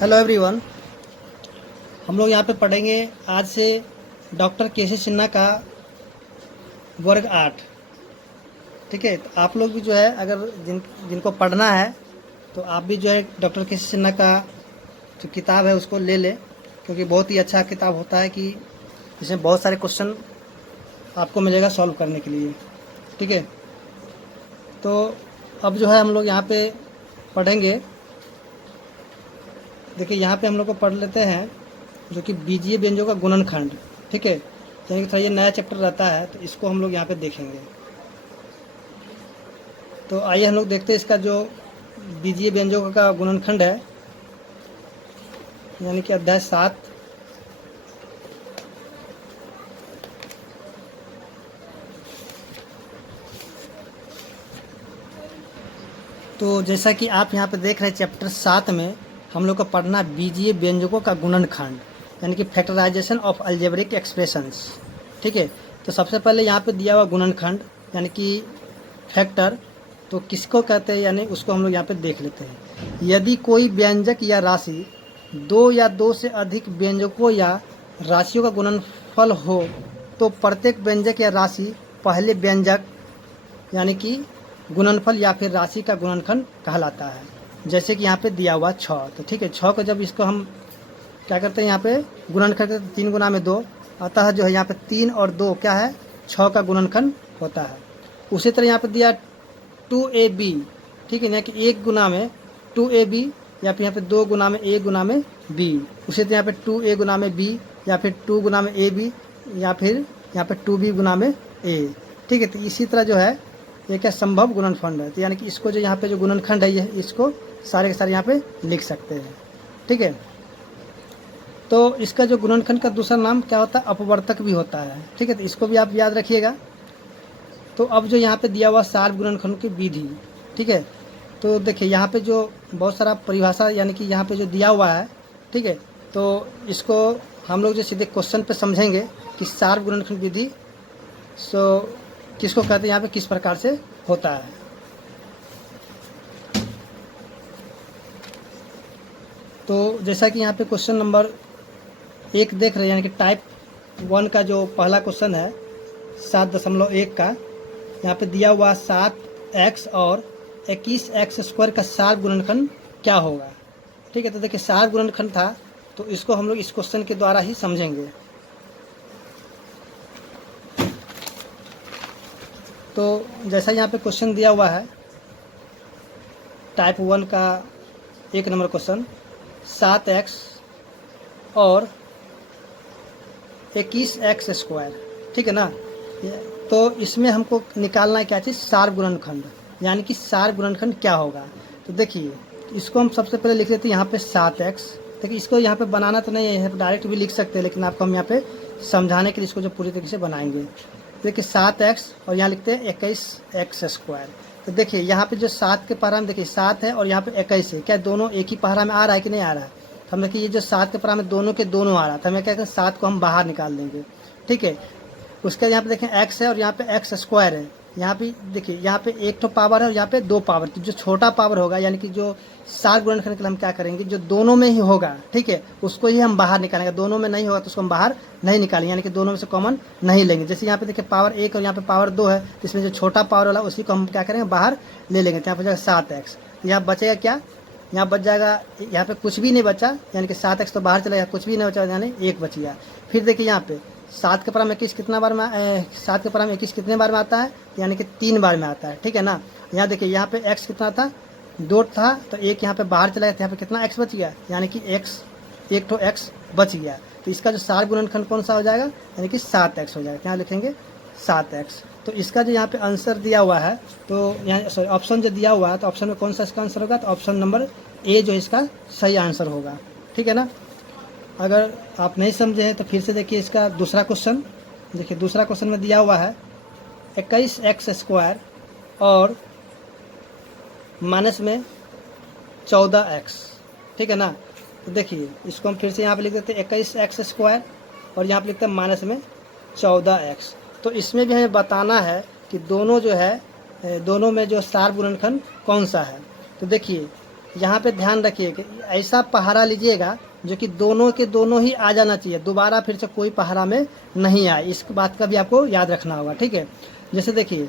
Hello everyone. हम लोग यहाँ पे पढ़ेंगे आज से डॉक्टर केसी सिन्हा का वर्ग 8। ठीक है, तो आप लोग भी जो है अगर जिनको पढ़ना है तो आप भी जो है डॉक्टर केसी सिन्हा का जो किताब है उसको ले लें, क्योंकि बहुत ही अच्छा किताब होता है कि इसमें बहुत सारे क्वेश्चन आपको मिलेगा सॉल्व करने के लिए। ठीक है, तो अब जो है हम लोग यहाँ पे पढ़ेंगे। देखिए यहाँ पे हम लोग को पढ़ लेते हैं जो कि बीजीय व्यंजनों का गुणनखंड। ठीक है, यानी कि थोड़ा ये नया चैप्टर रहता है तो इसको हम लोग यहाँ पे देखेंगे। तो आइए हम लोग देखते हैं इसका जो बीजीय व्यंजनों का गुणनखंड है, यानी कि अध्याय 7। तो जैसा कि आप यहाँ पे देख रहे हैं चैप्टर 7 में हम लोग को पढ़ना बीजीय व्यंजकों का गुणनखंड, यानी कि फैक्टराइजेशन ऑफ अलजेब्रिक एक्सप्रेशंस। ठीक है, तो सबसे पहले यहाँ पे दिया हुआ गुणनखंड यानी कि फैक्टर तो किसको कहते हैं, यानी उसको हम लोग यहाँ पे देख लेते हैं। यदि कोई व्यंजक या राशि दो या दो से अधिक व्यंजकों या राशियों का गुणनफल हो तो प्रत्येक व्यंजक या राशि पहले व्यंजक यानी कि गुणनफल या फिर राशि का गुणनखंड कहलाता है। जैसे कि यहाँ पे दिया हुआ 6। तो ठीक है, 6 को जब इसको हम क्या करते हैं यहाँ पे गुणनखंड करते हैं 3 गुना में 2, अतः जो है यहाँ पे 3 और 2 क्या है 6 का गुणनखंड होता है। उसी तरह यहाँ पे दिया 2ab। ठीक है, यानी कि 1 गुना में 2ab या फिर यहाँ पे 2 गुना में a गुना में b। उसी तरह यहाँ पे 2a गुना में b या फिर 2 गुना में ab या फिर यहाँ पे 2b गुना में a। ठीक है, तो इसी तरह जो है ये क्या संभव गुणनखंड है। तो यानी कि इसको जो यहाँ पे जो गुणनखंड है ये इसको सारे के सारे यहाँ पे लिख सकते हैं। ठीक है, तो इसका जो गुणनखंड का दूसरा नाम क्या होता है अपवर्तक भी होता है। ठीक है, तो इसको भी आप याद रखिएगा। तो अब जो यहाँ पे दिया हुआ सार गुणनखंड की विधि। ठीक है, तो देखिए यहाँ पे जो बहुत सारा परिभाषा यानी कि यहाँ पे जो दिया हुआ है। ठीक है, तो इसको हम लोग जो सीधे क्वेश्चन पे समझेंगे कि सार गुणनखंड विधि सो किसको कहते हैं, यहाँ पे किस प्रकार से होता है। तो जैसा कि यहाँ पे क्वेश्चन नंबर 1 देख रहे हैं, यानी कि टाइप 1 का जो पहला क्वेश्चन है 7.1 का, यहाँ पे दिया हुआ 7x और 21x स्क्वायर का सार गुणनखंड क्या होगा। ठीक है, तो देखिए सार गुणनखंड था तो इसको हम लोग इस क्वेश्चन के द्वारा ही समझेंगे। तो जैसा यहाँ पे क्वेश्चन दिया हुआ है टाइप 1 का 1 नंबर क्वेश्चन 7x और 21x स्क्वायर। ठीक है ना, तो इसमें हमको निकालना है क्या चीज़ सार गुणनखंड, यानी कि सार गुणनखंड क्या होगा। तो देखिए इसको हम सबसे पहले लिख लेते हैं यहाँ पे 7x। देखिए इसको यहाँ पे बनाना तो नहीं है, डायरेक्ट भी लिख सकते हैं, लेकिन आपको हम यहाँ पे समझाने के लिए इसको जो पूरी तरीके से बनाएंगे। देखिए 7x और यहाँ लिखते हैं 21x स्क्वायर। तो देखिए यहाँ पे जो 7 के पहरा में देखिए 7 है और यहाँ पे 21 है, क्या दोनों एक ही पहरा में आ रहा है कि नहीं आ रहा है। तो हम देखिए ये जो 7 के पहरा में दोनों के दोनों आ रहा था, हमें क्या करें 7 को हम बाहर निकाल देंगे। ठीक है, उसके यहाँ पे देखें x है और यहाँ पे x स्क्वायर है। यहाँ पे देखिए यहाँ पे 1 तो पावर है और यहाँ पे 2 पावर। तो जो छोटा पावर होगा यानी कि जो सार गुणनखंड के लिए हम क्या करेंगे जो दोनों में ही होगा, ठीक है, उसको ही हम बाहर निकालेंगे। दोनों में नहीं होगा तो उसको हम बाहर नहीं निकालेंगे, यानी कि दोनों में से कॉमन नहीं लेंगे। जैसे यहाँ पे देखिए पावर 1 और यहाँ पे पावर 2 है, तो इसमें जो छोटा पावर वाला उसी को हम क्या करेंगे बाहर ले लेंगे। तो यहाँ पर जाएगा 7x, यहाँ बचेगा क्या, यहाँ बच जाएगा, यहाँ पे कुछ भी नहीं बचा, यानी कि 7x तो बाहर चला गया, कुछ भी नहीं बचा यानी 1 बच गया। फिर देखिए यहाँ पे 7 के परा में 21 कितना बार में 7 के परा में 21 कितने बार में आता है, यानी कि 3 बार में आता है। ठीक है ना, यहाँ देखिए यहाँ पे x कितना था 2 था, तो 1 यहाँ पे बाहर चला गया, तो यहाँ पे कितना x बच गया, यानी कि एक तो x बच गया। तो इसका जो सार गुणनखंड कौन सा हो जाएगा, यानी कि 7x हो जाएगा। यहाँ लिखेंगे 7x। तो इसका जो यहाँ पे आंसर दिया हुआ है, तो यहाँ सॉरी ऑप्शन जो दिया हुआ है, तो ऑप्शन में कौन सा इसका आंसर होगा, तो ऑप्शन नंबर ए जो इसका सही आंसर होगा। ठीक है ना, अगर आप नहीं समझे हैं तो फिर से देखिए इसका दूसरा क्वेश्चन। देखिए दूसरा क्वेश्चन में दिया हुआ है 21x स्क्वायर और माइनस में 14x। ठीक है ना, तो देखिए इसको हम फिर से यहाँ पे लिख देते हैं 21x स्क्वायर और यहाँ पे लिखते हैं माइनस में 14x। तो इसमें भी हमें बताना है कि दोनों जो है दोनों में जो सार गुणनखंड कौन सा है। तो देखिए यहाँ पे ध्यान रखिए कि ऐसा पहाड़ा लीजिएगा जो कि दोनों के दोनों ही आ जाना चाहिए, दोबारा फिर से कोई पहाड़ा में नहीं आए, इस बात का भी आपको याद रखना होगा। ठीक है, जैसे देखिए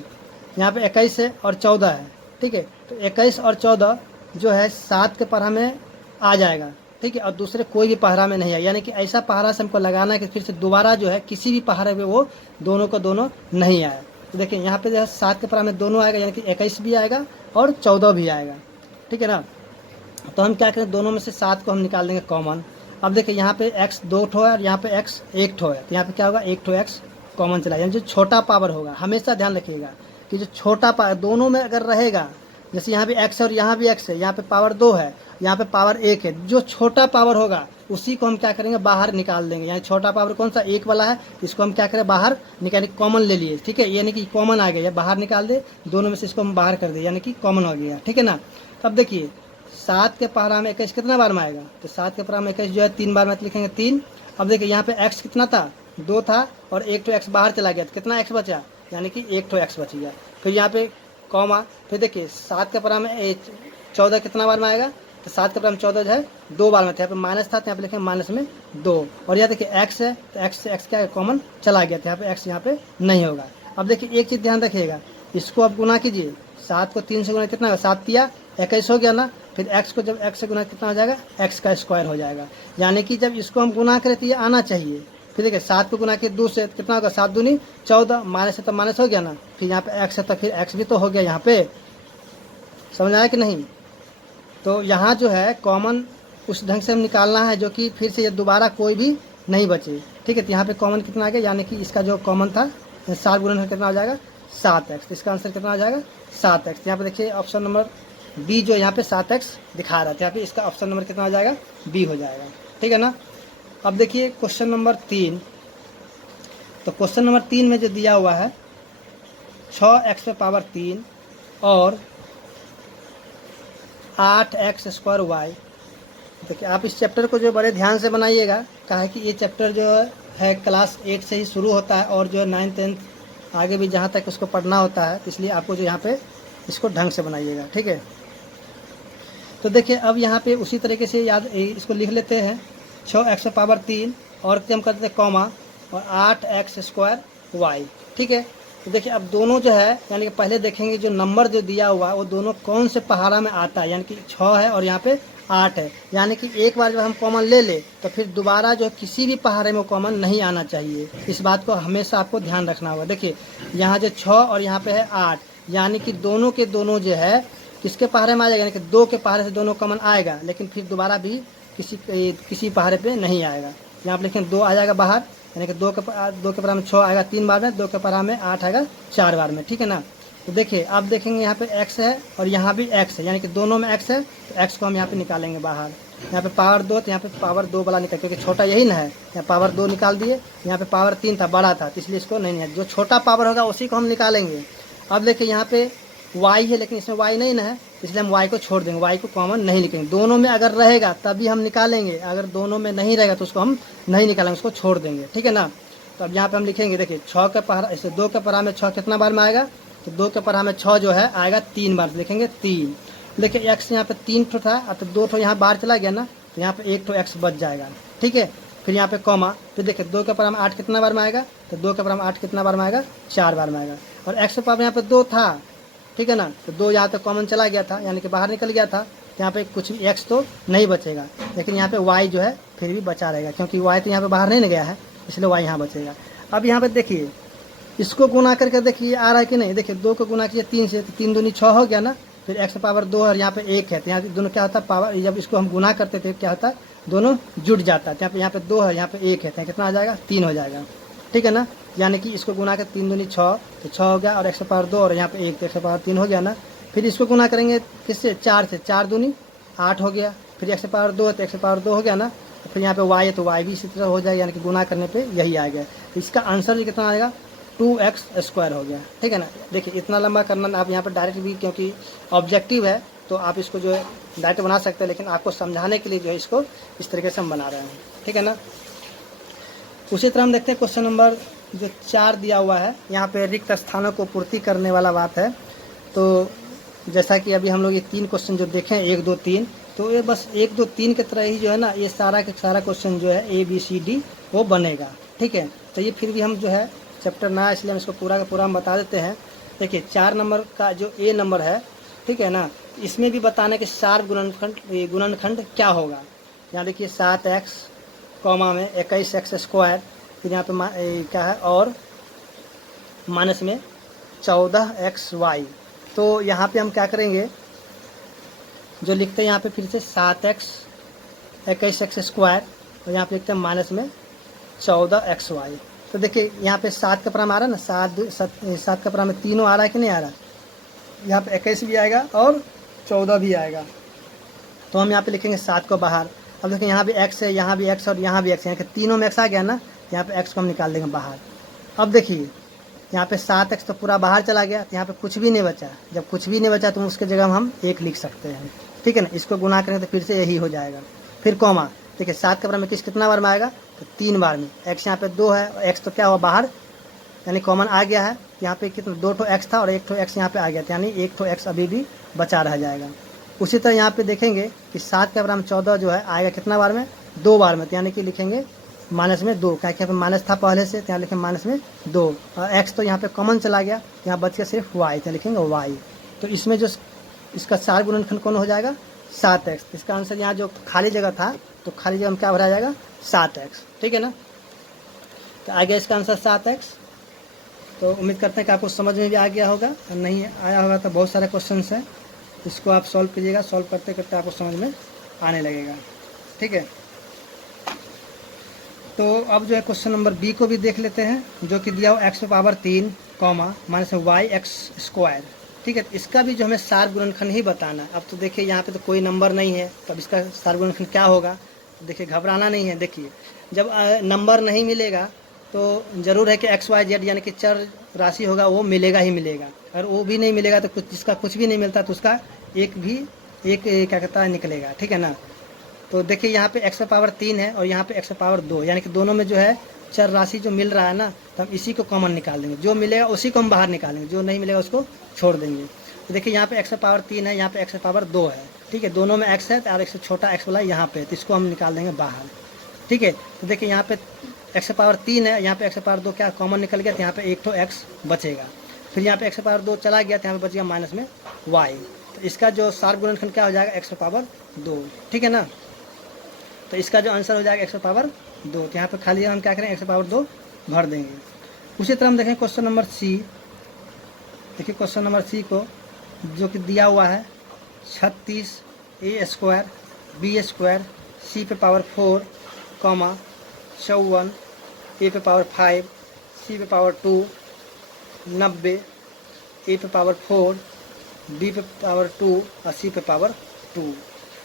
यहाँ पे 21 है और 14 है। ठीक है, तो 21 और 14 जो है 7 के पहाड़ा में आ जाएगा। ठीक है, और दूसरे कोई भी पहाड़ा में नहीं आएगा, यानी कि ऐसा पहाड़ा से हमको लगाना है कि फिर से दोबारा जो है किसी भी पहाड़े में वो दोनों को दोनों नहीं आए। तो देखिए यहाँ पे जो है 7 के पहाड़ा में दोनों आएगा, यानी कि 21 भी आएगा और 14 भी आएगा। ठीक है ना, तो हम क्या करें, दोनों में से 7 को हम निकाल देंगे कॉमन। अब देखिए यहाँ पे x 2 ठो है और यहाँ पे x 1 ठो है, तो यहाँ पे क्या होगा, 1 ठो x कॉमन चला, यानी जो छोटा पावर होगा, हमेशा ध्यान रखिएगा कि जो छोटा पावर दोनों में अगर रहेगा, जैसे यहाँ भी x है और यहाँ भी x है, यहाँ पे पावर 2 है, यहाँ पे पावर 1 है, जो छोटा पावर होगा उसी को हम क्या करेंगे, बाहर निकाल देंगे। यानी छोटा पावर कौन सा, 1 वाला है, इसको हम क्या करें, बाहर निकाल, कॉमन ले लिए। ठीक है, यानी कि कॉमन आ गया, बाहर निकाल दे, दोनों में से इसको हम बाहर कर दे, यानी कि कॉमन हो गया। ठीक है ना, अब देखिए 7 के पहाड़ा में 21 कितना बार में आएगा, तो 7 के पहाड़ा में 21 जो है 3 बार में लिखेंगे 3। अब देखिए यहाँ पे x कितना था, 2 था और 1 ठो x बाहर चला गया, तो कितना x बचा, यानी कि 1 ठो x बच गया। फिर यहाँ पे कॉमा, फिर देखिए 7 के पहाड़ा में 14 कितना बार में आएगा, तो 7 के पहाड़ा में 14 जो है 2 बार में था, यहाँ पे माइनस था तो यहाँ पे लिखेंगे माइनस में 2। और यहाँ देखिए x है, तो x से x क्या है, कॉमन चला गया, तो यहाँ पे x यहाँ पे नहीं होगा। अब देखिए एक चीज़ ध्यान रखिएगा, इसको आप गुना कीजिए, 7 को 3 से गुना कितना होगा, 7 तिया 21 हो गया ना, फिर x को जब x से गुना कितना हो जाएगा, x का स्क्वायर हो जाएगा। यानी कि जब इसको हम गुना करें तो ये आना चाहिए। फिर देखिए 7 को गुना किए 2 से कितना होगा, 7 दूनी 14, माइनस है तो माइनस हो गया ना, फिर यहाँ पे x है तो फिर x भी तो हो गया यहाँ पे, समझ आया कि नहीं। तो यहाँ जो है कॉमन उस ढंग से हम निकालना है जो कि फिर से ये दोबारा कोई भी नहीं बचे। ठीक है, तो यहाँ पे कॉमन कितना आ गया, यानी कि इसका जो कॉमन था 7 गुणन कितना हो जाएगा, 7x, इसका आंसर कितना हो जाएगा, 7x। यहाँ पे देखिए ऑप्शन नंबर बी जो यहाँ पे 7x दिखा रहा था, यहाँ पे इसका ऑप्शन नंबर कितना हो जाएगा, बी हो जाएगा। ठीक है ना, अब देखिए क्वेश्चन नंबर 3। तो क्वेश्चन नंबर 3 में जो दिया हुआ है 6x पे पावर 3 और 8x स्क्वायर y। देखिए आप इस चैप्टर को जो बड़े ध्यान से बनाइएगा, कहा है कि ये चैप्टर जो है क्लास 8 से ही शुरू होता है और जो 9th 10th आगे भी जहाँ तक उसको पढ़ना होता है, इसलिए आपको जो यहाँ पे इसको ढंग से बनाइएगा। ठीक है, तो देखिए अब यहाँ पे उसी तरीके से याद इसको लिख लेते हैं, 6x पावर 3 और हम करते हैं कॉमा और 8x स्क्वायर y। ठीक है, तो देखिए अब दोनों जो है, यानी कि पहले देखेंगे जो नंबर जो दिया हुआ वो दोनों कौन से पहाड़ा में आता है, यानी कि 6 है और यहाँ पे 8 है, यानी कि एक बार जब हम कॉमन ले ले तो फिर दोबारा जो किसी भी पहाड़े में कॉमन नहीं आना चाहिए, इस बात को हमेशा आपको ध्यान रखना होगा। देखिए यहाँ जो 6 और यहाँ पे है 8, यानी कि दोनों के दोनों जो है किसके पहाड़े में आ जाएगा, यानी कि 2 के पहाड़े से दोनों कॉमन आएगा, लेकिन फिर दोबारा भी किसी पहाड़े पे नहीं आएगा। यहाँ पे लिखें 2 आ जाएगा बाहर, यानी कि 2 के पहाड़ा में 6 आएगा 3 बार में, 2 के पहाड़ा में 8 आएगा 4 बार में। ठीक है ना, तो देखिए अब देखेंगे यहाँ पे x है और यहाँ भी x है, यानी कि दोनों में x है, तो x को हम यहाँ पे निकालेंगे बाहर। यहाँ पे पावर 2, तो यहाँ पे पावर 2 वाला निकाल, क्योंकि छोटा यही ना है, यहाँ पावर 2 निकाल दिए, यहाँ पे पावर 3 था, बड़ा था, तो इसलिए इसको नहीं है, जो छोटा पावर होगा उसी को हम निकालेंगे। अब देखिए यहाँ पे y है, लेकिन इसमें y नहीं ना है, इसलिए हम y को छोड़ देंगे, y को कॉमन नहीं लिखेंगे। दोनों में अगर रहेगा तभी हम निकालेंगे, अगर दोनों में नहीं रहेगा तो उसको हम नहीं निकालेंगे, उसको छोड़ देंगे। ठीक है ना, तो अब यहाँ पे हम लिखेंगे, देखिए 6 के पहाड़ा, ऐसे 2 के पहाड़ा में 6 कितना बार में आएगा, तो 2 के पहाड़ा में 6 जो है आएगा 3 बार, लिखेंगे 3। देखिए x यहाँ पे 3 ठो था, अब तो 2 ठो यहाँ बाहर चला गया ना, तो यहाँ पे 1 ठो x बच जाएगा। ठीक है, फिर यहाँ पे कॉमा, फिर देखिए 2 के पहाड़ा में 8 कितना बार में आएगा, तो 2 के पहाड़ा में 8 कितना बार में आएगा, 4 बार में आएगा। और x के पावर यहाँ पे 2 था, ठीक है ना, तो 2 यहाँ तक कॉमन चला गया था, यानी कि बाहर निकल गया था, यहाँ पे कुछ भी x तो नहीं बचेगा, लेकिन यहाँ पे y जो है फिर भी बचा रहेगा, क्योंकि y तो यहाँ पे बाहर नहीं गया है, इसलिए y यहाँ बचेगा। अब यहाँ पे देखिए इसको गुना करके देखिए आ रहा है कि नहीं, देखिए 2 को गुना कीजिए 3 से, तो 3 दूनी 6 हो गया ना, फिर x पावर 2 और यहाँ पे 1 है, तो यहाँ दोनों क्या होता है पावर, जब इसको हम गुना करते थे क्या होता है, दोनों जुड़ जाता है। यहाँ पे 2 है, यहाँ पे 1 है, तो कितना आ जाएगा, 3 हो जाएगा। ठीक है ना, यानी कि इसको गुना कर 3 दूनी 6, तो 6 हो गया, और x पावर 2 और यहाँ पे 1, तो x पावर 3 हो गया ना। फिर इसको गुना करेंगे किससे, 4 से, 4 दूनी 8 हो गया, फिर x पावर 2 है तो x पावर 2 हो गया ना, तो फिर यहाँ पे y है तो y भी इसी तरह हो जाएगा, यानी कि गुना करने पे यही आ गया। तो इसका आंसर भी कितना आएगा, 2x स्क्वायर हो गया। ठीक है ना, देखिए इतना लंबा करना आप यहाँ पर डायरेक्ट भी, क्योंकि ऑब्जेक्टिव है तो आप इसको जो है डायरेक्ट बना सकते हैं, लेकिन आपको समझाने के लिए जो है इसको इस तरीके से हम बना रहे हैं। ठीक है ना, उसी तरह हम देखते हैं क्वेश्चन नंबर जो 4 दिया हुआ है, यहाँ पे रिक्त स्थानों को पूर्ति करने वाला बात है। तो जैसा कि अभी हम लोग ये 3 क्वेश्चन जो देखे हैं 1 2 3, तो ये बस 1 2 3 की तरह ही जो है ना ये सारा का सारा क्वेश्चन जो है ABCD वो बनेगा। ठीक है, तो ये फिर भी हम जो है चैप्टर ना इसलिए हम इसको पूरा का पूरा हम बता देते हैं। देखिए 4 नंबर का जो A नंबर है, ठीक है ना, इसमें भी बताना कि सार्व गुणनखंड क्या होगा। यहाँ देखिए 7x कॉमा में 21x स्क्वायर, फिर यहाँ पे क्या है और माइनस में 14xy। तो यहाँ पे हम क्या करेंगे, जो लिखते हैं यहाँ पे फिर से 7x 21x स्क्वायर और यहाँ पे लिखते हैं माइनस में 14xy। तो देखिए यहाँ पे 7 का पराम आ रहा है ना, 7 का पराम में तीनों आ रहा है कि नहीं आ रहा, यहाँ पे 21 भी आएगा और 14 भी आएगा। तो हम यहाँ पे लिखेंगे 7 को बाहर। अब देखिए यहाँ भी x है, यहाँ भी x और यहाँ भी x है, तीनों में x आ गया ना, यहाँ पे x को हम निकाल देंगे बाहर। अब देखिए यहाँ पे 7x तो पूरा बाहर चला गया, यहाँ पे कुछ भी नहीं बचा। जब कुछ भी नहीं बचा तो उसके जगह हम 1 लिख सकते हैं। ठीक है ना, इसको गुना करेंगे तो फिर से यही हो जाएगा। फिर कॉमा, देखिए 7 का बराबर में कितना बार में आएगा, तो 3 बार में। x यहाँ पे 2 है और x तो क्या हुआ बाहर, यानी कॉमन आ गया है। यहाँ पे कितना 2 ठो x था और 1 ठो x यहाँ पे आ गया था, यानी 1 ठो x अभी भी बचा रह जाएगा। उसी तरह यहाँ पे देखेंगे कि 7 का बराबर 14 जो है आएगा कितना बार में, 2 बार में, तो यानी कि लिखेंगे माइनस में 2, क्या यहाँ पे माइनस था पहले से, तो यहाँ लिखेंगे माइनस में 2 और x तो यहाँ पे कॉमन चला गया, यहाँ बच गया सिर्फ y, तो लिखेंगे y। तो इसमें जो इसका सार गुणनखंड कौन हो जाएगा, 7x। इसका आंसर यहाँ जो खाली जगह था तो खाली जगह में क्या भरा जाएगा, 7x। ठीक है ना, तो आ गया इसका आंसर 7x। तो उम्मीद करते हैं कि आपको समझ में भी आ गया होगा, और नहीं आया होगा तो बहुत सारे क्वेश्चन हैं, इसको आप सॉल्व कीजिएगा। सॉल्व करते करते आपको समझ में आने लगेगा। ठीक है, तो अब जो है क्वेश्चन नंबर बी को भी देख लेते हैं, जो कि दिया हो x पे power 3 comma minus Y X square. ठीक है, इसका भी जो हमें सार गुणनखंड ही बताना है। अब तो देखिए यहाँ पे तो कोई नंबर नहीं है, तब इसका सार गुणनखंड क्या होगा। देखिए घबराना नहीं है। देखिए जब नंबर नहीं मिलेगा तो ज़रूर है कि XYZ यानी कि चर राशि होगा वो मिलेगा ही मिलेगा। अगर वो भी नहीं मिलेगा तो कुछ जिसका कुछ भी नहीं मिलता तो उसका एक क्या कहता है निकलेगा। ठीक है ना, तो देखिए यहाँ पे x पे पावर 3 है और यहाँ पे x पे पावर 2, यानी कि दोनों में जो है चर राशि जो मिल रहा है ना, तो हम इसी को कॉमन निकाल देंगे। जो मिलेगा उसी को हम बाहर निकालेंगे, जो नहीं मिलेगा उसको छोड़ देंगे। तो देखिए यहाँ पे x पे पावर 3 है, यहाँ पे x पे पावर 2 है। ठीक है, दोनों में x है और एक से छोटा x वाला यहाँ पे, तो इसको हम निकाल देंगे बाहर। ठीक है, तो देखिए यहाँ पे x पे पावर 3 है, यहाँ पे x पे पावर 2 क्या कॉमन निकल गया, तो यहाँ पे एक तो x बचेगा। फिर यहाँ पे x पे पावर 2 चला गया, तो यहाँ पे बच गया माइनस में y। तो इसका जो सार गुणनखंड क्या हो जाएगा, x पे पावर 2। ठीक है ना, तो इसका जो आंसर हो जाएगा x पे पावर 2। तो यहाँ पे खाली हम क्या करें, x पे पावर 2 भर देंगे। उसी तरह हम देखें क्वेश्चन नंबर सी। देखिए क्वेश्चन नंबर सी को जो कि दिया हुआ है 36a square b square c पे पावर 4 कॉमा 54 a पे पावर 5 c पे पावर 2 90 a पे पावर 4 b पे पावर 2 और c पे पावर 2।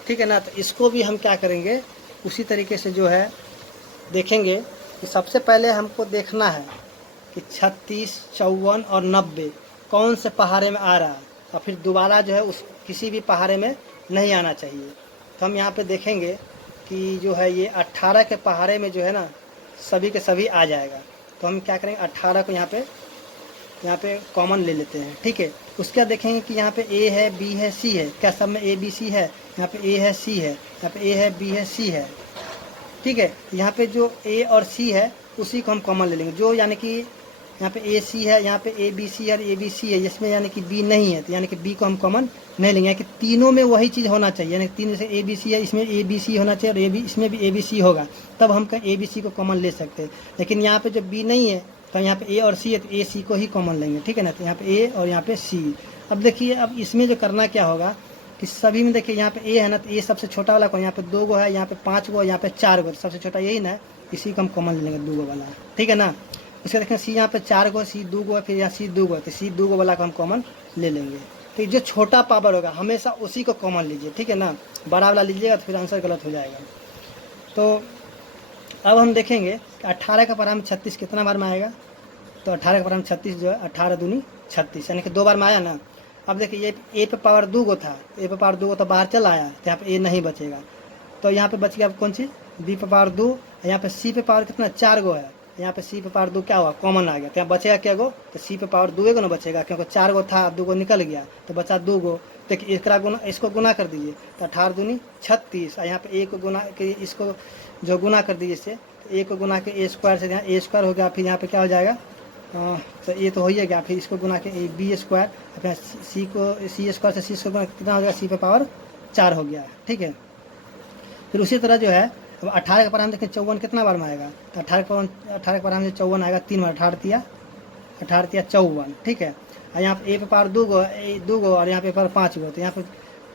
ठीक है ना, तो इसको भी हम क्या करेंगे उसी तरीके से जो है देखेंगे कि सबसे पहले हमको देखना है कि 36, 54 और 90 कौन से पहाड़े में आ रहा है, और फिर दोबारा जो है उस किसी भी पहाड़े में नहीं आना चाहिए। तो हम यहाँ पे देखेंगे कि जो है ये 18 के पहाड़े में जो है ना सभी के सभी आ जाएगा। तो हम क्या करेंगे 18 को यहाँ पे कॉमन ले लेते हैं। ठीक है, उसके बाद देखेंगे कि यहाँ पे A है, B है, C है, क्या सब में A B C है, यहाँ पे A है, C है, यहाँ पे A है, B है, C है। ठीक है, यहाँ पे जो A और C है उसी को हम कॉमन ले लेंगे, जो यानी कि यहाँ पे A C है, यहाँ पे A B C और A B C है, जिसमें यानी कि B नहीं है, तो यानी कि B को हम कॉमन नहीं लेंगे। यानी कि तीनों में वही चीज़ होना चाहिए, यानी तीन जैसे A B C है, इसमें A B C होना चाहिए और इसमें भी A B C होगा, तब हम A B C को कॉमन ले सकते हैं। लेकिन यहाँ पे जब B नहीं है तो यहाँ पे A और C है, तो A C को ही कॉमन लेंगे। ठीक है ना, तो यहाँ पे A और यहाँ पे C। अब देखिए अब इसमें जो करना क्या होगा कि सभी में देखिए यहाँ पे A है ना, तो A सबसे छोटा वाला को, यहाँ पे 2 गो है, यहाँ पे 5 गो, यहाँ पे 4 गो, सबसे छोटा यही ना, इसी को हम कॉमन ले लेंगे 2 गो वाला। ठीक है ना, उसके देखें C यहाँ पे 4 गो, C 2 गो, फिर यहाँ C 2 गो, तो C 2 गो वाला को हम कॉमन ले लेंगे। तो जो छोटा पावर होगा हमेशा उसी को कॉमन लीजिए। ठीक है ना, बड़ा वाला लीजिएगा तो फिर आंसर गलत हो जाएगा। तो अब हम देखेंगे कि 18 का पावर 36 कितना बार में आएगा, तो 18 का पावर 36 जो है 18 दूनी 36, यानी कि 2 बार में आया ना। अब देखिए ये A पे पावर 2 गो था, A पे पावर 2 गो तो बाहर चला आया, तो यहाँ पे A नहीं बचेगा, तो यहाँ पे बच गया कौन सी B पे पावर 2, यहाँ पे C पे पावर कितना 4 गो है, यहाँ पे सी पे पावर 2 क्या हुआ, कॉमन आ गया, तो यहाँ बचेगा क्या गो, तो सी पे पावर 2 गो ना बचेगा, क्योंकि 4 गो था, 2 गो निकल गया तो बचा 2 गो। देखिए इसका गुना, इसको गुना कर दीजिए तो 18 दूनी 36, और यहाँ पे एक को गुना के इसको जो गुना कर दीजिए इससे, तो एक को गुना के ए स्क्वायर से यहाँ ए स्क्वायर हो गया, फिर यहाँ पे क्या हो जाएगा, तो ये तो हो ही गया, फिर इसको गुना के बी स्क्वायर, अपना सी को सी स्क्वायर से सी स्क्वायर गुना कितना हो जाएगा, सी पे पावर 4 हो गया। ठीक है, फिर उसी तरह जो है अब 18 के पर हम देखें 54 कितना बार में आएगा, तो 18 के पर हम 54 आएगा 3 बार, 18 तिया 54। ठीक है, और यहाँ पे ए पे पावर 2 गो और यहाँ पे पावर 5 गो, तो यहाँ पे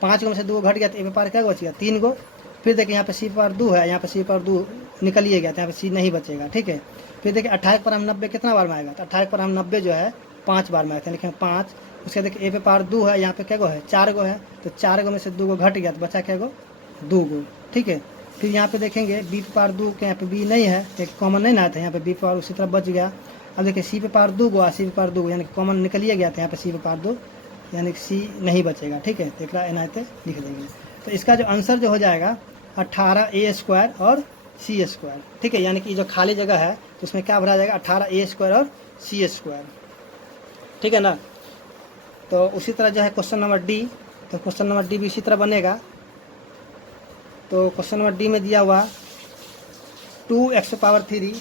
5 गो में से 2 गो घट गया, तो ए पे पावर क्या बचेगा, 3 गो। फिर देखिए यहाँ पे सी पावर 2 है, यहाँ पे सी पावर 2 निकलिए गया, तो यहाँ पे सी नहीं बचेगा। ठीक है, फिर देखिए 18 पर हम 90 कितना बार में आएगा, तो 18 पर हम 90 जो है 5 बार में आते हैं, लिखेंगे 5। उसके देखिए ए पे पावर 2 है, यहाँ पे क्या गो है, 4 गो है, तो 4 गो में से 2 गो घट गया, तो बचा क्या गो, 2 गो। ठीक है, फिर यहाँ पे देखेंगे बी पे पावर 2 के यहाँ पे बी नहीं है, एक कॉमन नहीं ना था, यहाँ पे बी पावर उसी तरह बच गया। अब देखिए सी पे पावर 2 गो, सी पे पावर 2 यानी कि कॉमन निकलिए गया था, यहाँ पे सी पे पावर 2 यानी कि सी नहीं बचेगा। ठीक है, तो एक एनाते लिख देंगे, तो इसका जो आंसर जो हो जाएगा 18 ए स्क्वायर और सी स्क्वायर। ठीक है, यानी कि जो खाली जगह है तो उसमें क्या भरा जाएगा, 18 ए स्क्वायर और सी स्क्वायर। ठीक है ना, तो उसी तरह जो है क्वेश्चन नंबर डी, तो क्वेश्चन नंबर डी भी इसी तरह बनेगा। तो क्वेश्चन नंबर डी में दिया हुआ 2x पावर 3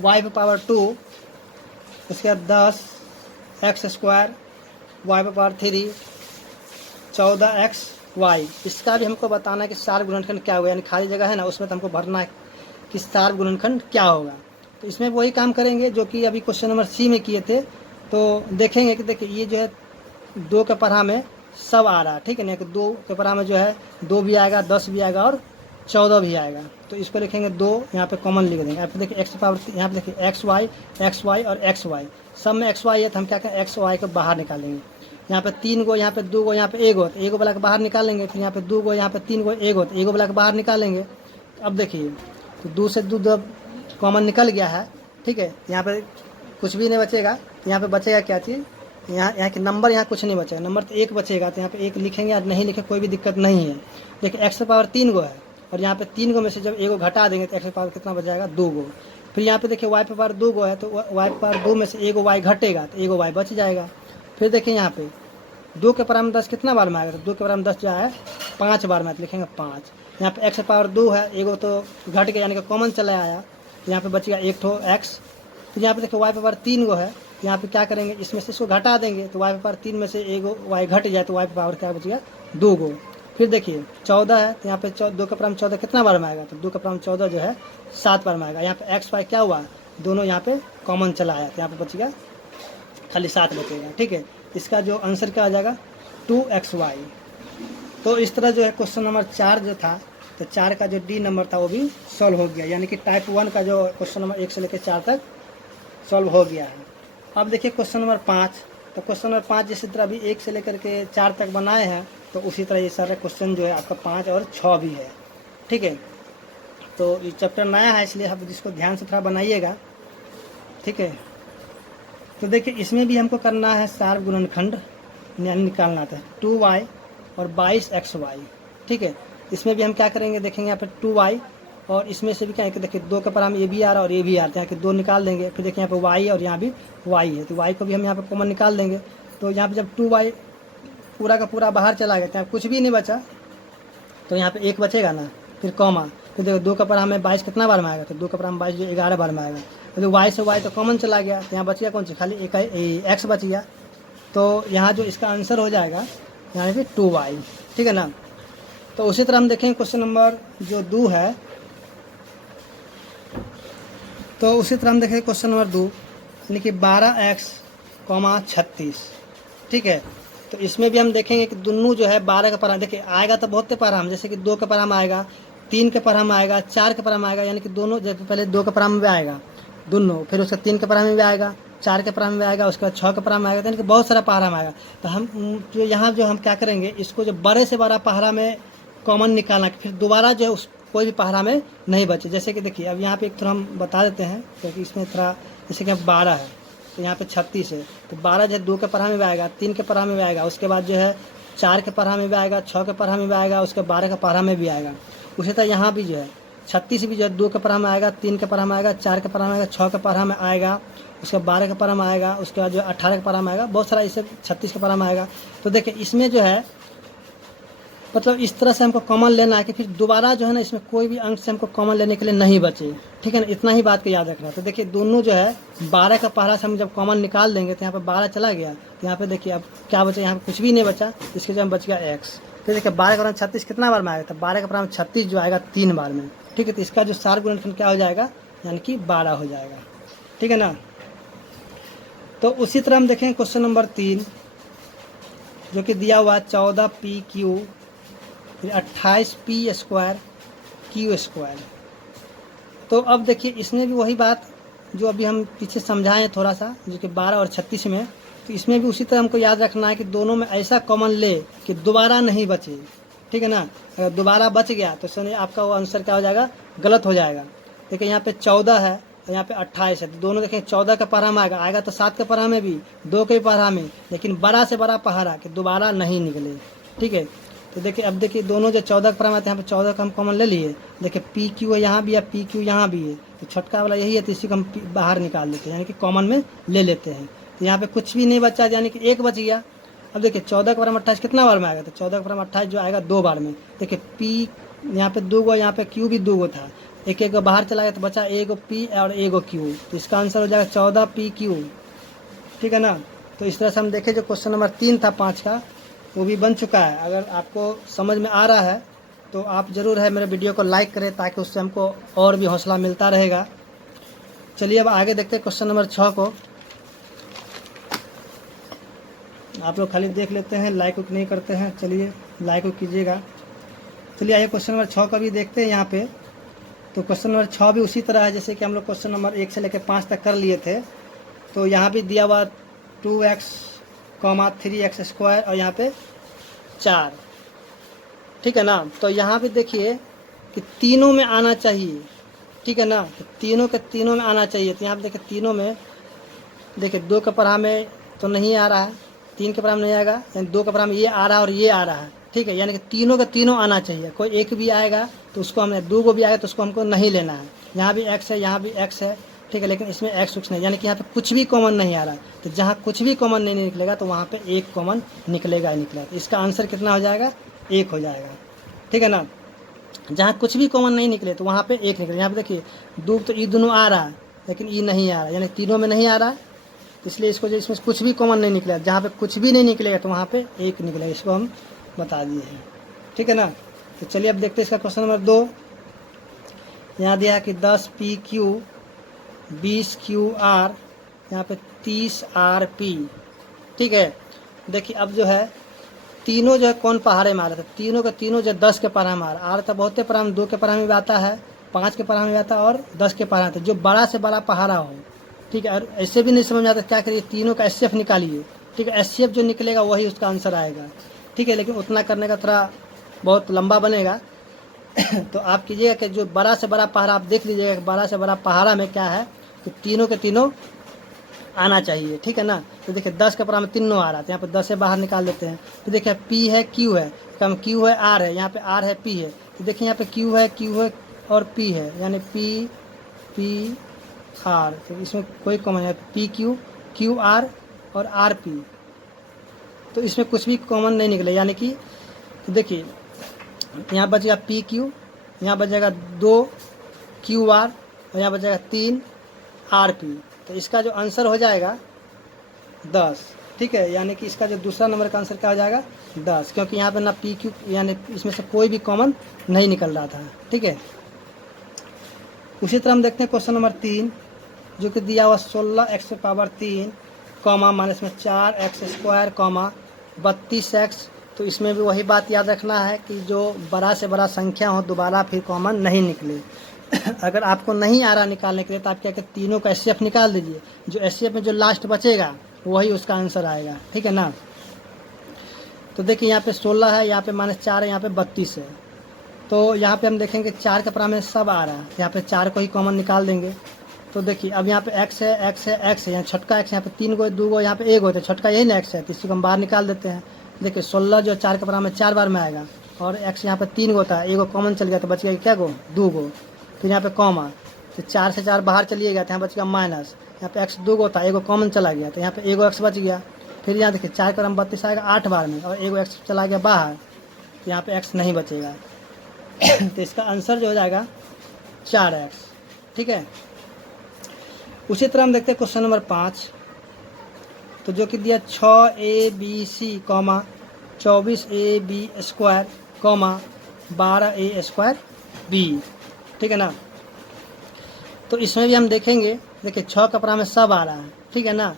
y पे पावर 2, उसके बाद 10x स्क्वायर y पे पावर 3 14x y। इसका भी हमको बताना है कि सार गुणनखंड क्या होगा, यानी खाली जगह है ना उसमें तो हमको भरना है कि सार गुणनखंड क्या होगा। तो इसमें वही काम करेंगे जो कि अभी क्वेश्चन नंबर सी में किए थे। तो देखेंगे कि देखिए ये जो है 2 के पढ़ा में सब आ रहा है। ठीक है ना, कि 2 के पढ़ा में जो है 2 भी आएगा, 10 भी आएगा और 14 भी आएगा। तो इसको लिखेंगे 2, यहाँ पे कॉमन लिख देंगे। यहाँ पे देखिए एक्स पावर, यहाँ पे देखिए एक्स वाई और एक्स वाई, सब में एक्स वाई है, तो हम क्या करें एक्स वाई को बाहर निकालेंगे। यहाँ पे 3 गो, यहाँ पे 2 गो, यहाँ पे 1 गो, तो 1 गो वाला के बाहर निकालेंगे। फिर यहाँ पे 2 गो, यहाँ पे 3 गो, 1 गो, तो 1 गो वाला के बाहर निकालेंगे। अब देखिए तो 2 से 2 कॉमन निकल गया है। ठीक है, यहाँ पे कुछ भी नहीं बचेगा, यहाँ पे बचेगा क्या चीज़, यहाँ के नंबर, यहाँ कुछ नहीं बचेगा, नंबर तो 1 बचेगा, तो यहाँ पे 1 लिखेंगे और नहीं लिखे कोई भी दिक्कत नहीं है। देखिए एक्स पावर 3 गो है, और यहाँ पे 3 गो में से जब 1 गो घटा देंगे तो एक्स पावर कितना बच जाएगा, 2 गो। फिर यहाँ पे देखिए वाई पे पावर 2 गो है, तो वाई पे पावर 2 में से 1 गो वाई घटेगा, तो 1 गो वाई बच जाएगा। फिर देखिए यहाँ पे 2 के पावर में 10 कितना बार में आएगा, तो 2 के पावर में 10 जो है 5 बार में, तो लिखेंगे 5। यहाँ पे एक्स पावर 2 है, 1 गो तो घट गया यानी कि कॉमन चला आया, तो यहाँ पे बचेगा 1 ठो एक्स। फिर यहाँ पे देखिए वाई पे पावर 3 गो है, यहाँ पे क्या करेंगे इसमें से इसको घटा देंगे, तो वाई पे पावर 3 में से 1 गो वाई घट जाए, तो वाई पे पावर क्या बचेगा, 2 गो। फिर देखिए 14 है, तो यहाँ पे 2 के पावर में 14 कितना बार में आएगा, तो 2 के पावर में 14 जो है 7 बार में आएगा। यहाँ पे एक्स वाई क्या हुआ, दोनों यहाँ पे कॉमन चला आया, तो यहाँ पे बचेगा खाली 7 बचेगा। ठीक है, इसका जो आंसर क्या आ जाएगा, 2xy। तो इस तरह जो है क्वेश्चन नंबर 4 जो था, तो 4 का जो डी नंबर था वो भी सॉल्व हो गया, यानी कि टाइप 1 का जो क्वेश्चन नंबर 1 से लेकर 4 तक सॉल्व हो गया है। अब देखिए क्वेश्चन नंबर 5, तो क्वेश्चन नंबर 5 जिस तरह अभी 1 से लेकर के 4 तक बनाए हैं, तो उसी तरह ये सारे क्वेश्चन जो है आपका 5 और 6 भी है। ठीक है, तो ये चैप्टर नया है इसलिए आप जिसको ध्यान से थोड़ा बनाइएगा। ठीक है, तो देखिए इसमें भी हमको करना है सार गुणनखंड यानी निकालना था 2y और 22xy। ठीक है, इसमें भी हम क्या करेंगे देखेंगे, यहाँ पे 2y और इसमें से भी क्या है कि देखिए 2 के पर हम ये भी आ रहा है और ये भी आता है कि 2 निकाल देंगे। फिर देखिए यहाँ पे y और यहाँ भी y है, तो y को भी हम यहाँ पे कॉमन निकाल देंगे। तो यहाँ पे जब 2y पूरा का पूरा बाहर चला गया, यहाँ कुछ भी नहीं बचा, तो यहाँ पे 1 बचेगा ना, फिर कॉमा। फिर देखो 2 का पर हमें 22 कितना बार में आएगा, तो 2 का पर हम 22 जो 11 बार में आएगा। तो y से y तो कॉमन चला गया, तो यहाँ बच गया कौन सी, खाली एक एक्स बच गया। तो यहाँ जो इसका आंसर हो जाएगा यानी कि 2y। ठीक है ना, तो उसी तरह हम देखेंगे क्वेश्चन नंबर जो 2 है, तो उसी तरह हम देखेंगे क्वेश्चन नंबर 2 यानी कि 12x, 36। ठीक है, तो इसमें भी हम देखेंगे कि दोनों जो है 12 का पारा, देखिए आएगा तो बहुत पाराम, जैसे कि 2 का पाराम आएगा, 3 के पाराम आएगा, 4 के पाराम आएगा, यानी कि दोनों जैसे पहले 2 के पाराम में आएगा दोनों, फिर उसका 3 के पाराम में भी आएगा, 4 के पाराम में आएगा, उसके बाद 6 के पाराम में आएगा, यानी कि बहुत सारा पाराम आएगा। तो हम जो यहाँ जो हम क्या करेंगे, इसको जो बड़े से बड़ा पहाड़ा में कॉमन निकालना, फिर दोबारा जो है उस कोई भी पहाड़ा में नहीं बचे। जैसे कि देखिए अब यहाँ पे एक थोड़ा हम बता देते हैं, क्योंकि इसमें थोड़ा जैसे कि 12 है, तो यहाँ पे 36 है, तो 12 जो है 2 के पढ़ा में भी आएगा, 3 के पढ़ा में भी आएगा, उसके बाद जो है 4 के पढ़ा में भी आएगा, 6 के पढ़ा में भी आएगा, उसके 12 के पढ़ा में भी आएगा। उसी तरह यहाँ भी जो है 36 भी जो है 2 के पराह में आएगा, 3 के पराह में आएगा, 4 के पराह में आएगा, 6 के पराह में आएगा, उसके बाद 12 के पराह में आएगा, उसके बाद जो 18 के पराह में आएगा, बहुत सारा इसे 36 के पराह में आएगा। तो देखिए इसमें जो है मतलब इस तरह से हमको कॉमन लेना है कि फिर दोबारा जो है ना इसमें कोई भी अंक से हमको कॉमन लेने के लिए नहीं बचे, ठीक है ना, इतना ही बात को याद रखना। तो देखिए दोनों जो है 12 का पहला से हम जब कॉमन निकाल देंगे तो यहाँ पे 12 चला गया, तो यहाँ पे देखिए अब क्या बचा, यहाँ पे कुछ भी नहीं बचा, इसके जो बच गया x। तो देखिए 12 का 36 कितना बार में आएगा, तो 12 का पराम 36 जो आएगा 3 बार में, ठीक है। तो इसका जो सार गुणनखंड क्या हो जाएगा, यानी कि 12 हो जाएगा, ठीक है ना। तो उसी तरह हम देखें क्वेश्चन नंबर 3 जो कि दिया हुआ 14p³ फिर 28p² Q²। तो अब देखिए इसमें भी वही बात जो अभी हम पीछे समझाएं थोड़ा सा, जो कि 12 और 36 में, तो इसमें भी उसी तरह हमको याद रखना है कि दोनों में ऐसा कॉमन ले कि दोबारा नहीं बचे, ठीक है ना। अगर दोबारा बच गया तो समझिए आपका वो आंसर क्या हो जाएगा, गलत हो जाएगा। देखिए यहाँ पे 14 है और यहाँ पे 28 है, तो दोनों देखें 14 के पहरा में आएगा तो 7 के पहरा में भी, 2 के पहरा में, लेकिन बड़ा से बड़ा पहरा कि दोबारा नहीं निकले, ठीक है। तो देखिए अब देखिए दोनों जो 14 के पहरा में आते हैं, यहाँ पे 14 का हम कॉमन ले लिए। देखिए PQ है यहाँ भी है, PQ यहाँ भी है, तो छोटका वाला यही है, तो इसी को हम बाहर निकाल लेते हैं, यानी कि कॉमन में ले लेते हैं। तो यहाँ पे कुछ भी नहीं बचा, यानी कि एक बच गया। अब देखिए 14 के पहरा में 28 कितना बार में आएगा, तो 14 के पहरा में 28 जो आएगा 2 बार में। देखिए P यहाँ पे 2 गो, यहाँ पे Q भी 2 गो था, एक एक बाहर चला गया तो बचा एगो P और एगो Q, तो इसका आंसर हो जाएगा 14pQ, ठीक है ना। तो इस तरह से हम देखें जो क्वेश्चन नंबर 3 था 5 का, वो भी बन चुका है। अगर आपको समझ में आ रहा है तो आप ज़रूर है मेरे वीडियो को लाइक करें, ताकि उससे हमको और भी हौसला मिलता रहेगा। चलिए अब आगे देखते हैं क्वेश्चन नंबर 6 को। आप लोग खाली देख लेते हैं, लाइक नहीं करते हैं, चलिए लाइक कीजिएगा। चलिए आइए क्वेश्चन नंबर 6 का भी देखते हैं यहाँ पे। तो क्वेश्चन नंबर 6 भी उसी तरह है जैसे कि हम लोग क्वेश्चन नंबर 1 से लेकर 5 तक कर लिए थे। तो यहाँ भी दिया हुआ 2x, 3x² और यहाँ पे 4, ठीक है ना। तो यहाँ पे देखिए कि तीनों में आना चाहिए, ठीक है ना, तो तीनों के तीनों में आना चाहिए। तो यहाँ पे देखिए तीनों में, देखिए 2 के पराह में तो नहीं आ रहा है, 3 के पराह में नहीं आएगा, यानी 2 के पराह में ये आ रहा है और ये आ रहा है, ठीक है, यानी कि तीनों के तीनों आना चाहिए। कोई एक भी आएगा तो उसको हमें, 2 को भी आएगा तो उसको हमको नहीं लेना है। यहाँ भी x है, यहाँ भी x है, ठीक है, लेकिन इसमें x नहीं, यानी कि यहाँ पे कुछ भी कॉमन नहीं आ रहा है। तो जहाँ कुछ भी कॉमन नहीं निकलेगा तो वहाँ पे एक कॉमन निकलेगा ही निकलेगा। तो इसका आंसर कितना हो जाएगा, 1 हो जाएगा, ठीक है ना। जहाँ कुछ भी कॉमन नहीं निकले तो वहाँ पे 1 निकले। यहाँ पे देखिए 2 तो ई दोनों आ रहा है, लेकिन ई नहीं आ रहा, यानी तीनों में नहीं आ रहा है, इसलिए इसको जो इसमें कुछ भी कॉमन नहीं निकलेगा, जहाँ पे कुछ भी नहीं निकलेगा तो वहाँ पे 1 निकलेगा। इसको हम बता दिए हैं, ठीक है ना। तो चलिए अब देखते हैं इसका क्वेश्चन नंबर 2। यहाँ दिया है कि 10pQ, 20QR, यहाँ पे 30RP, ठीक है। देखिए अब जो है तीनों जो है कौन पहाड़े में आ रहे थे, तीनों के तीनों जो 10 के पहाड़ में आ रहा था, बहुत से पहाड़ में 2 के पहाड़ में भी आता है, 5 के पहाड़ में भी आता है और 10 के पहाड़ आता है, जो बड़ा से बड़ा पहाड़ा हो, ठीक है। और ऐसे भी नहीं समझ में आता क्या करिए, तीनों का HCF निकालिए, ठीक है, HCF जो निकलेगा वही उसका आंसर आएगा, ठीक है। लेकिन उतना करने का थोड़ा बहुत लंबा बनेगा तो आप कीजिएगा कि जो बड़ा से बड़ा पहाड़ा आप देख लीजिएगा, बड़ा से बड़ा पहाड़ा में क्या है कि तीनों के तीनों आना चाहिए, ठीक है ना। तो देखिए 10 के पहाड़ा में तीनों आ रहा है, तो यहाँ पे 10 से बाहर निकाल देते हैं। तो देखिए P है, Q है, कम Q है, R है, यहाँ पे R है, P है। तो देखिए यहाँ पे Q है और P है, यानी P R, तो इसमें कोई कॉमन है, PQ, QR और RP। तो इसमें कुछ भी कॉमन नहीं निकले, यानी कि तो देखिए यहाँ बचेगा PQ, यहाँ बचेगा 2 QR और यहाँ बचेगा 3 RP। तो इसका जो आंसर हो जाएगा 10, ठीक है, यानी कि इसका जो दूसरा नंबर का आंसर क्या हो जाएगा 10, क्योंकि यहाँ पे ना PQ यानी इसमें से कोई भी कॉमन नहीं निकल रहा था, ठीक है। उसी तरह हम देखते हैं क्वेश्चन नंबर 3 जो कि दिया हुआ 16x⁻3, माइनस में 4x², 32x। तो इसमें भी वही बात याद रखना है कि जो बड़ा से बड़ा संख्या हो दोबारा फिर कॉमन नहीं निकले। अगर आपको नहीं आ रहा निकालने के लिए तो आप क्या करें, तीनों का HCF निकाल दीजिए, जो HCF में जो लास्ट बचेगा वही उसका आंसर आएगा, ठीक है ना। तो देखिए यहाँ पे 16 है, यहाँ पे -4 है, यहाँ पे 32 है। तो यहाँ पे हम देखेंगे 4 के परा में सब आ रहा है, यहाँ पे 4 को ही कॉमन निकाल देंगे। तो देखिए अब यहाँ पे x है, x है, x है, यहाँ छोटका x, यहाँ पे 3 गो 2 गो, यहाँ पे 1 गो, तो छोटका यही ना x है, तो इसी को हम बाहर निकाल देते हैं। देखिए 16 जो 4 के परा में 4 बार में आएगा और x यहाँ पे 3 गो था, 1 गो कॉमन चल गया तो बच गया क्या गो, 2 गो। फिर यहाँ पे कॉमा, तो 4 से 4 बाहर चलिए गया तो यहाँ बच गया माइनस, यहाँ पे x 2 था, एगो कॉमन चला गया तो यहाँ पे एगो x बच गया। फिर यहाँ देखिए 4 क्रम 32 आएगा 8 बार में और एगो x चला गया बाहर, तो यहाँ पे x नहीं बचेगा। तो इसका आंसर जो हो जाएगा 4x। ठीक है, उसी तरह हम देखते हैं क्वेश्चन नंबर 5, तो जो कि दिया 6abc, 24ab square, 12a square b। ठीक है ना, तो इसमें भी हम देखेंगे, देखिए 6 का पहरा में सब आ रहा है। ठीक है ना,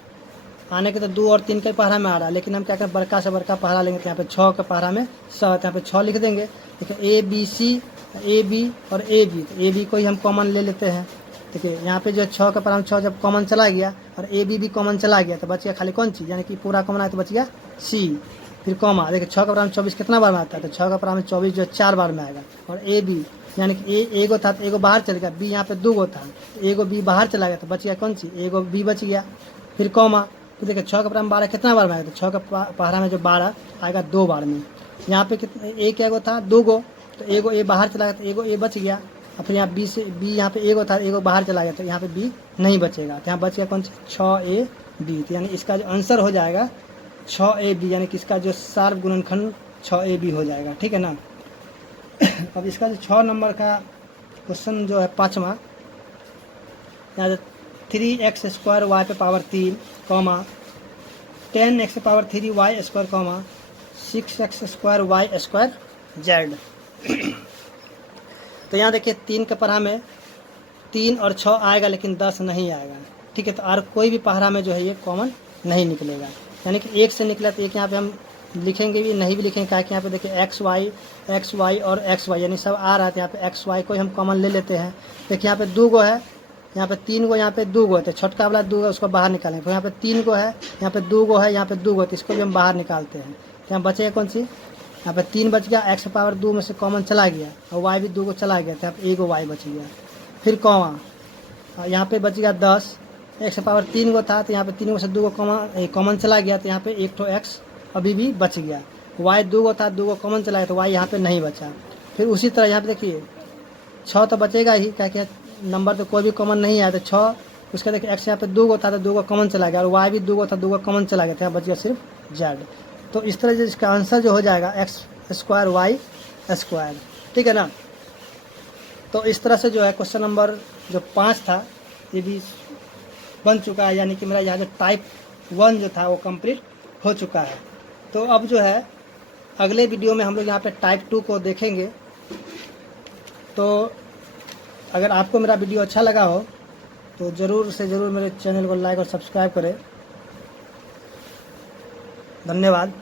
आने के तो 2 और 3 के पहरा में आ रहा है, लेकिन हम क्या करें बड़का से बड़का पहरा लेंगे, तो यहाँ पे 6 का पहरा में सब, यहाँ पे 6 लिख देंगे। देखिए abc, ab और ab, तो ab को ही हम कॉमन ले लेते हैं। देखिए यहाँ पे जो 6 का पहरा में 6 जब कॉमन चला गया और ab भी कॉमन चला गया तो बच गया खाली कौन चीज़, यानी कि पूरा कॉमन आया तो बच गया c। फिर कॉमा, देखिए 6 का पहरा में 24 कितना बार में आता है, तो 6 का पहरा में 24 जो 4 बार में आएगा। और ab यानी कि एगो था तो एगो बाहर चल गया, बी यहाँ पे 2 था, एगो बी बाहर चला गया तो बच गया कौन सी, एगो बी बच गया। फिर कॉमा, तो देखिए 6 का पहरा में 12 कितना बार में आएगा, तो 6 का पहरा में जो 12 आएगा 2 बार में। यहाँ पे कितने, एक एगो था 2 तो एगो ए बाहर चला गया तो एगो ए बच गया। और फिर यहाँ बी से बी यहाँ पे एगो था, एगो बाहर चला गया तो यहाँ पे बी नहीं बचेगा, तो यहाँ बच गया कौन सी 6ab। तो यानी इसका जो आंसर हो जाएगा 6ab, यानी कि इसका जो सार्व गुणनखंड 6ab हो जाएगा। ठीक है ना। अब इसका जो 6 नंबर का क्वेश्चन जो है 5वां, यहाँ जो 3x स्क्वायर वाई पे power 3, 10x power 3 Y square, 6x square Y square Z. तो यहाँ देखिए 3 के पहरा में 3 और 6 आएगा लेकिन 10 नहीं आएगा। ठीक है, तो और कोई भी पहरा में जो है ये कॉमन नहीं निकलेगा, यानी कि एक से निकला तो एक यहाँ पे हम लिखेंगे भी नहीं भी लिखेंगे, क्या कि यहाँ पे देखिए एक्स वाई और एक्स वाई यानी सब आ रहा है, यहाँ पे एक्स वाई को हम कॉमन ले लेते हैं। देखिए यहाँ पे 2 गो है, यहाँ पे 3 गो, यहाँ पे 2 गो है, तो छोटका वाला 2 है उसको बाहर निकालेंगे। फिर यहाँ पे 3 गो है, यहाँ पे 2 गो है, यहाँ पे 2 गो, तो इसको भी हम बाहर निकालते हैं। तो यहाँ बचेगा कौन सी, यहाँ पे 3 बच गया, एक्स पावर 2 में से कॉमन चला गया और वाई भी 2 गो चला गया, तो यहाँ पे 1 गो वाई बच गया। फिर कॉमा, यहाँ पे बच गया 10, एक्स पावर 3 गो था तो यहाँ पे 3 गो से 2 गो कॉमन चला गया, तो यहाँ पे 1 ठो एक्स अभी भी बच गया। वाई 2 गो था, 2 गो कॉमन चला गया तो वाई यहाँ पे नहीं बचा। फिर उसी तरह यहाँ पे देखिए 6 तो बचेगा ही, क्या क्या नंबर तो कोई भी कॉमन नहीं आया, तो 6 उसका देखिए एक्स यहाँ पे 2 गो था तो 2 गो कॉमन चला गया और वाई भी 2 गो था, 2 गो कॉमन चला गया था, यहाँ बच गया सिर्फ जेड। तो इस तरह से इसका आंसर जो हो जाएगा एक्स स्क्वायर वाई स्क्वायर। ठीक है ना। तो इस तरह से जो है क्वेश्चन नंबर जो 5 था ये भी बन चुका है, यानी कि मेरा यहाँ जो टाइप 1 जो था वो कंप्लीट हो चुका है। तो अब जो है अगले वीडियो में हम लोग यहाँ पे टाइप 2 को देखेंगे। तो अगर आपको मेरा वीडियो अच्छा लगा हो तो ज़रूर से ज़रूर मेरे चैनल को लाइक और सब्सक्राइब करें। धन्यवाद।